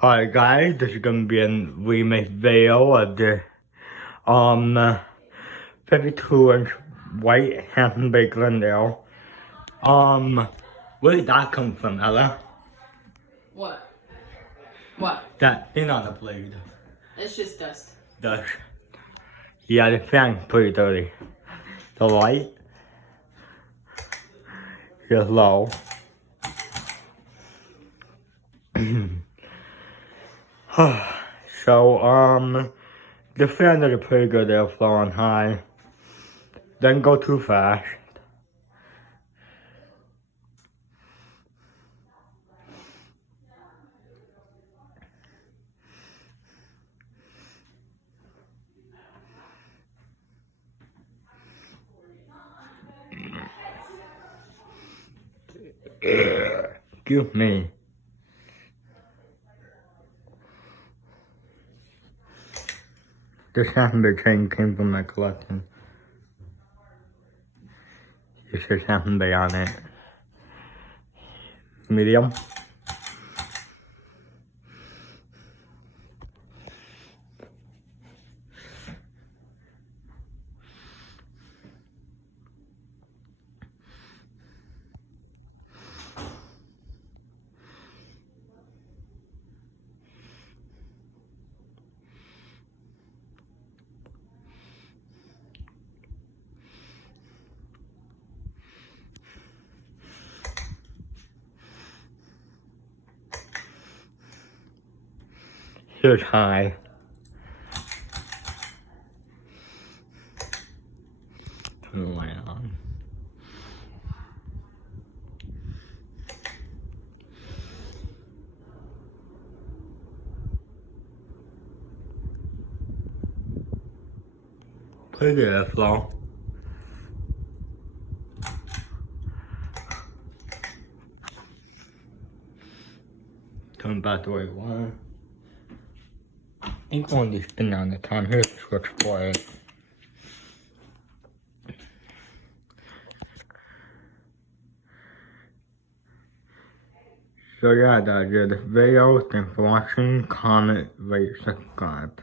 Alright guys, this is gonna be a remake video of the 52-inch white Hampton Bay Glendale. Where did that come from, Ella? What? What? That thing on the blade. It's just dust. Dust. Yeah, the fan's pretty dirty. The light is low. So, the fans are pretty good, they're flowing high. Don't go too fast. Excuse me. This Hampton Bay chain came from my collection. It says Hampton Bay on it. Medium. Here's high. Turn the light on. Pretty airflow. Turn back the way you want. I'm going to spin down the time. Here's the switch for it. So yeah, that's it. This video. Thanks for watching. Comment, rate, subscribe.